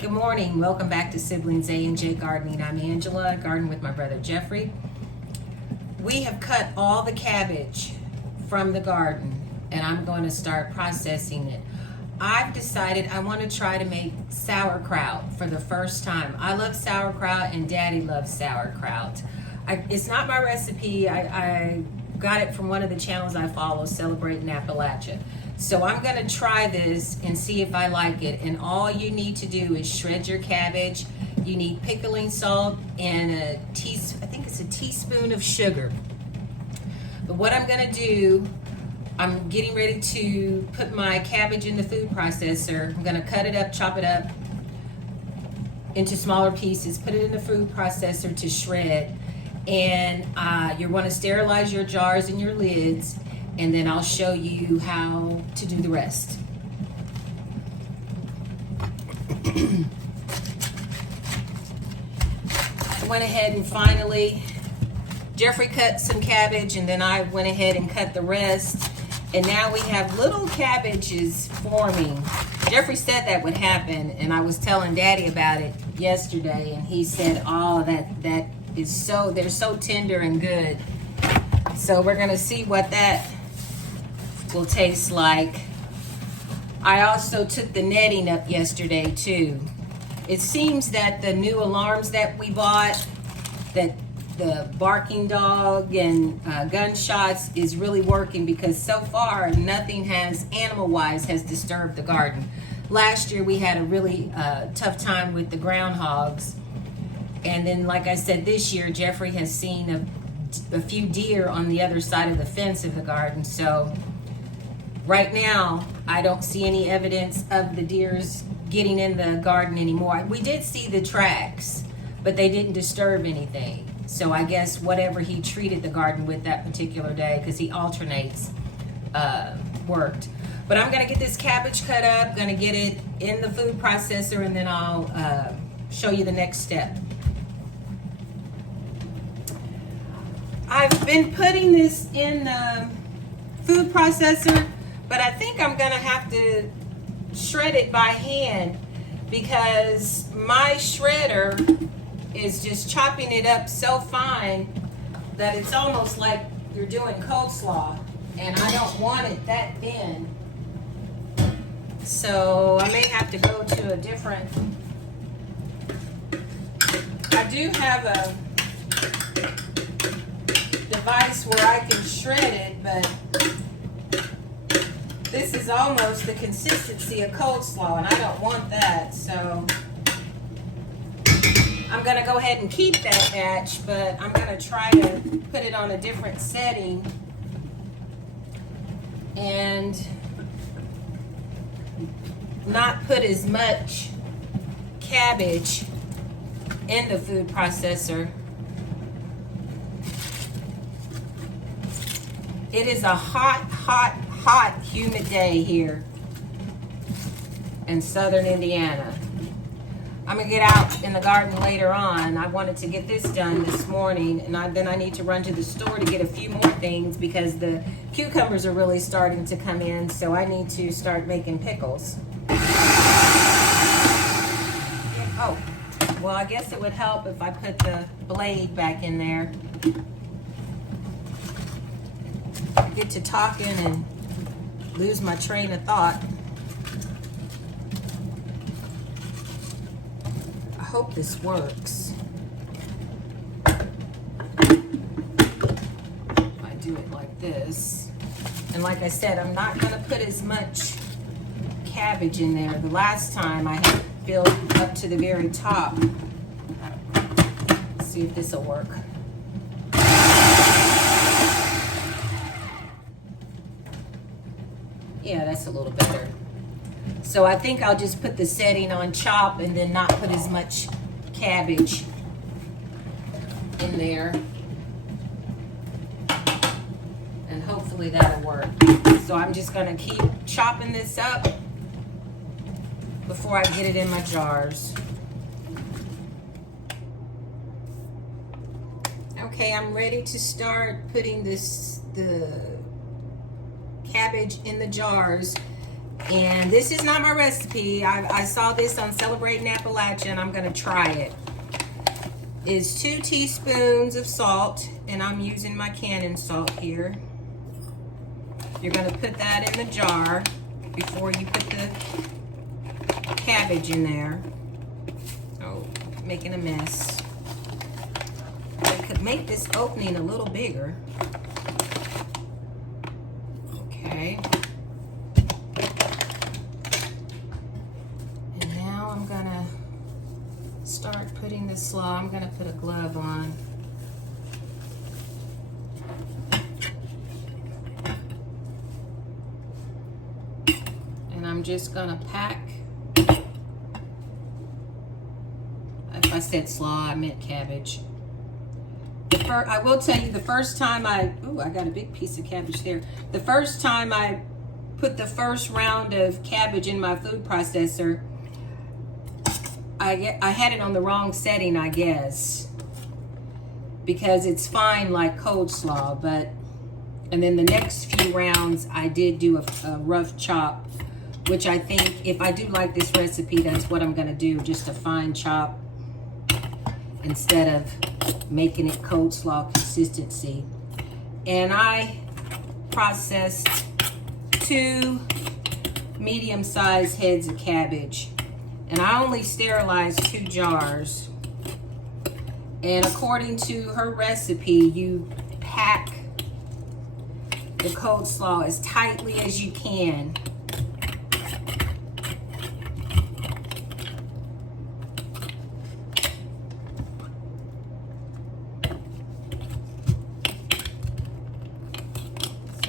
Good morning. Welcome back to Siblings A&J Gardening. I'm Angela, garden with my brother Jeffrey. We have cut all the cabbage from the garden and I'm going to start processing it. I've decided I want to try to make sauerkraut for the first time. I love sauerkraut and Daddy loves sauerkraut. It's not my recipe. I got it from one of the channels I follow, Celebrating Appalachia. So I'm gonna try this and see if I like it. And all you need to do is shred your cabbage. You need pickling salt and I think it's a teaspoon of sugar. But what I'm gonna do, I'm getting ready to put my cabbage in the food processor. I'm gonna cut it up, chop it up into smaller pieces, put it in the food processor to shred. And you want to sterilize your jars and your lids, and then I'll show you how to do the rest. I went ahead and finally, Jeffrey cut some cabbage and then I went ahead and cut the rest. And now we have little cabbages forming. Jeffrey said that would happen, and I was telling Daddy about it yesterday, and he said, oh, that is so, they're so tender and good. So we're gonna see what that will taste like. I also took the netting up yesterday too. It seems that the new alarms that we bought, that the barking dog and gunshots is really working, because so far nothing has, animal-wise, has disturbed the garden. Last year we had a really tough time with the groundhogs. And then, like I said, this year Jeffrey has seen a few deer on the other side of the fence of the garden. So right now, I don't see any evidence of the deers getting in the garden anymore. We did see the tracks, but they didn't disturb anything. So I guess whatever he treated the garden with that particular day, because he alternates, worked. But I'm gonna get this cabbage cut up, gonna get it in the food processor, and then I'll show you the next step. I've been putting this in the food processor, but I think I'm gonna have to shred it by hand, because my shredder is just chopping it up so fine that it's almost like you're doing coleslaw, and I don't want it that thin. So I may have to go to a different, I do have a device where I can shred it, but this is almost the consistency of coleslaw, and I don't want that. So I'm gonna go ahead and keep that batch, but I'm gonna try to put it on a different setting and not put as much cabbage in the food processor. It is a hot, humid day here in southern Indiana. I'm gonna get out in the garden later on. I wanted to get this done this morning, and then I need to run to the store to get a few more things, because the cucumbers are really starting to come in, so I need to start making pickles. Oh, well, I guess it would help if I put the blade back in there. I get to talking and lose my train of thought. I hope this works. I do it like this. And like I said, I'm not gonna put as much cabbage in there. The last time I had filled up to the very top. Let's see if this will work. Yeah, that's a little better. So I think I'll just put the setting on chop and then not put as much cabbage in there. And hopefully that'll work. So I'm just gonna keep chopping this up before I get it in my jars. Okay, I'm ready to start putting the cabbage in the jars. And this is not my recipe. I saw this on Celebrating Appalachia, and I'm gonna try it. Is 2 teaspoons of salt, and I'm using my Cannon salt here. You're gonna put that in the jar before you put the cabbage in there. Oh, making a mess. I could make this opening a little bigger. Okay. And now I'm gonna start putting the slaw. I'm gonna put a glove on. And I'm just gonna pack. If I said slaw, I meant cabbage. I will tell you, the first time I got a big piece of cabbage there. The first time I put the first round of cabbage in my food processor, I had it on the wrong setting, I guess, because it's fine like cold slaw, and then the next few rounds I did do a rough chop, which I think if I do like this recipe, that's what I'm gonna do, just a fine chop instead of making it cold slaw consistency. And I processed 2 medium-sized heads of cabbage, and I only sterilized 2 jars. And according to her recipe, you pack the cold slaw as tightly as you can.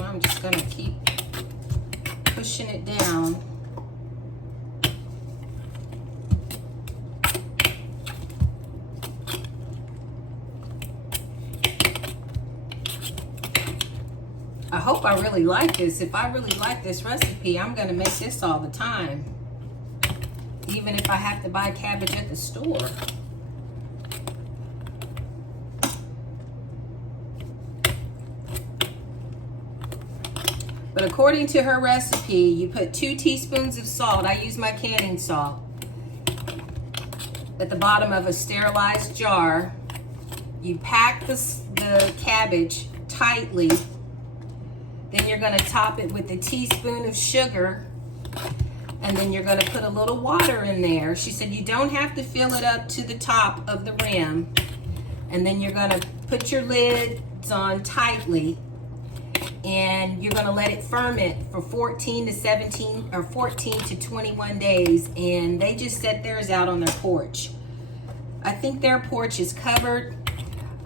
I'm just gonna keep pushing it down. I hope I really like this. If I really like this recipe, I'm gonna make this all the time, even if I have to buy cabbage at the store. But according to her recipe, you put 2 teaspoons of salt. I use my Canning salt at the bottom of a sterilized jar. You pack the cabbage tightly. Then you're gonna top it with a teaspoon of sugar. And then you're gonna put a little water in there. She said you don't have to fill it up to the top of the rim. And then you're gonna put your lids on tightly. And you're gonna let it ferment for 14 to 21 days. And they just set theirs out on their porch. I think their porch is covered.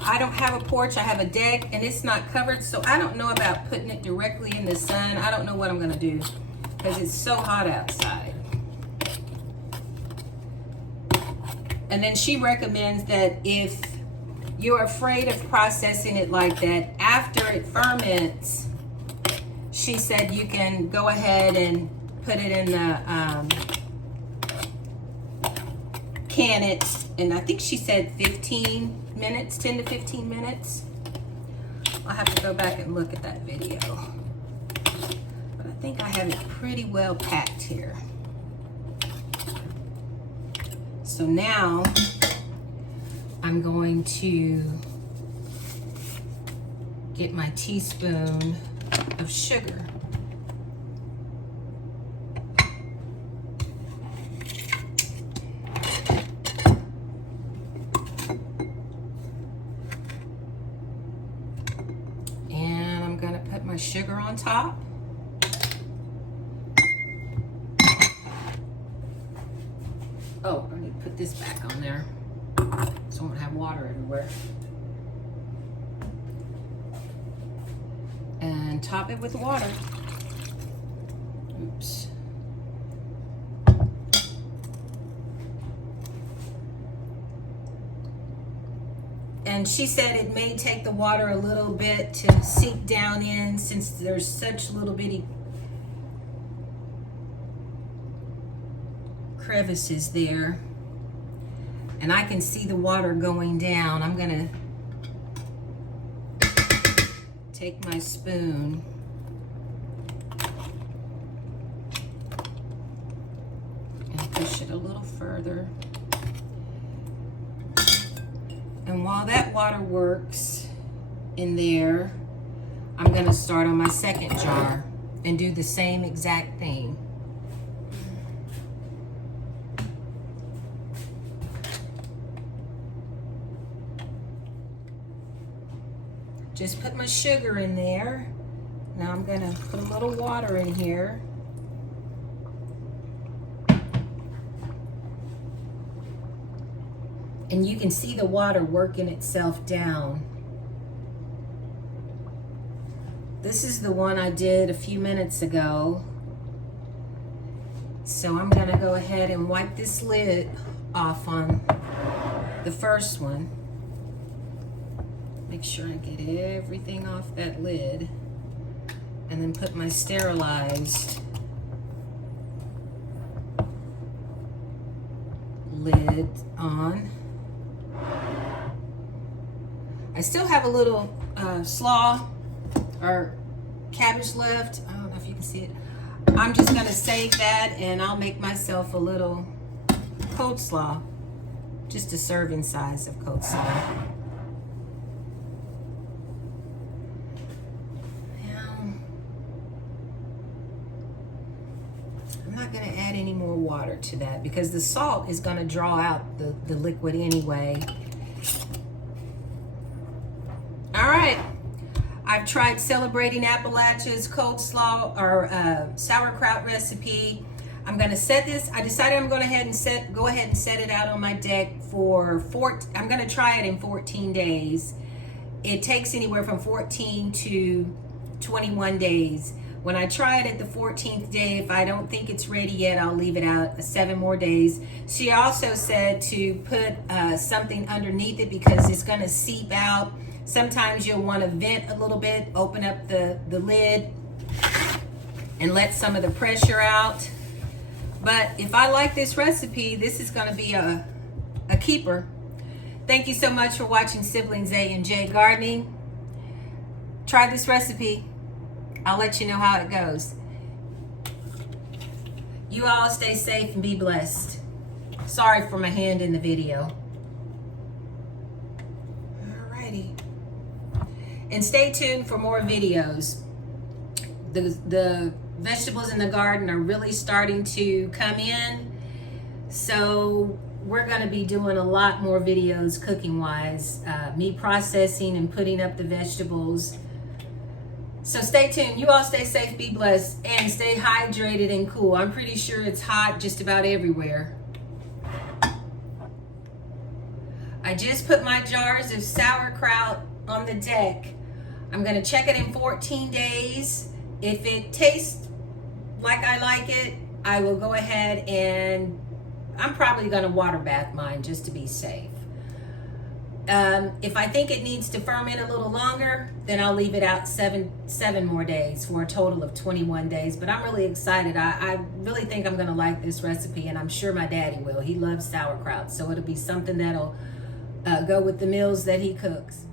I don't have a porch, I have a deck, and it's not covered, so I don't know about putting it directly in the sun. I don't know what I'm gonna do because it's so hot outside. And then she recommends that if you're afraid of processing it like that, after it ferments, she said you can go ahead and put it in the can it, and I think she said 15 minutes, 10 to 15 minutes. I'll have to go back and look at that video. But I think I have it pretty well packed here. So now I'm going to get my teaspoon of sugar. And I'm going to put my sugar on top. Oh, I need to put this back on there so I won't have water everywhere. And top it with water. Oops. And she said it may take the water a little bit to sink down in since there's such little bitty crevices there. And I can see the water going down. I'm gonna take my spoon push it a little further. And while that water works in there, I'm gonna start on my second jar and do the same exact thing. Just put my sugar in there. Now I'm gonna put a little water in here. And you can see the water working itself down. This is the one I did a few minutes ago. So I'm gonna go ahead and wipe this lid off on the first one. Make sure I get everything off that lid. And then put my sterilized lid on. I still have a little slaw or cabbage left. I don't know if you can see it. I'm just gonna save that and I'll make myself a little coleslaw. Just a serving size of coleslaw. I'm not gonna add any more water to that because the salt is gonna draw out the liquid anyway. All right, I've tried Celebrating Appalachia's coleslaw or sauerkraut recipe. I'm gonna set this, I decided I'm gonna go ahead and set it out on my deck for I'm gonna try it in 14 days. It takes anywhere from 14 to 21 days. When I try it at the 14th day, if I don't think it's ready yet, I'll leave it out 7 more days. She also said to put something underneath it because it's gonna seep out. Sometimes you'll wanna vent a little bit, open up the lid and let some of the pressure out. But if I like this recipe, this is gonna be a keeper. Thank you so much for watching Siblings A&J Gardening. Try this recipe. I'll let you know how it goes. You all stay safe and be blessed. Sorry for my hand in the video. Alrighty. And stay tuned for more videos. The vegetables in the garden are really starting to come in. So we're gonna be doing a lot more videos cooking wise. Me processing and putting up the vegetables. So stay tuned. You all stay safe, be blessed, and stay hydrated and cool. I'm pretty sure it's hot just about everywhere. I just put my jars of sauerkraut on the deck. I'm gonna check it in 14 days. If it tastes like I like it, I will go ahead and I'm probably gonna water bath mine just to be safe. If I think it needs to ferment a little longer, then I'll leave it out seven more days for a total of 21 days. But I'm really excited. I really think I'm gonna like this recipe, and I'm sure my daddy will. He loves sauerkraut, so it'll be something that'll go with the meals that he cooks.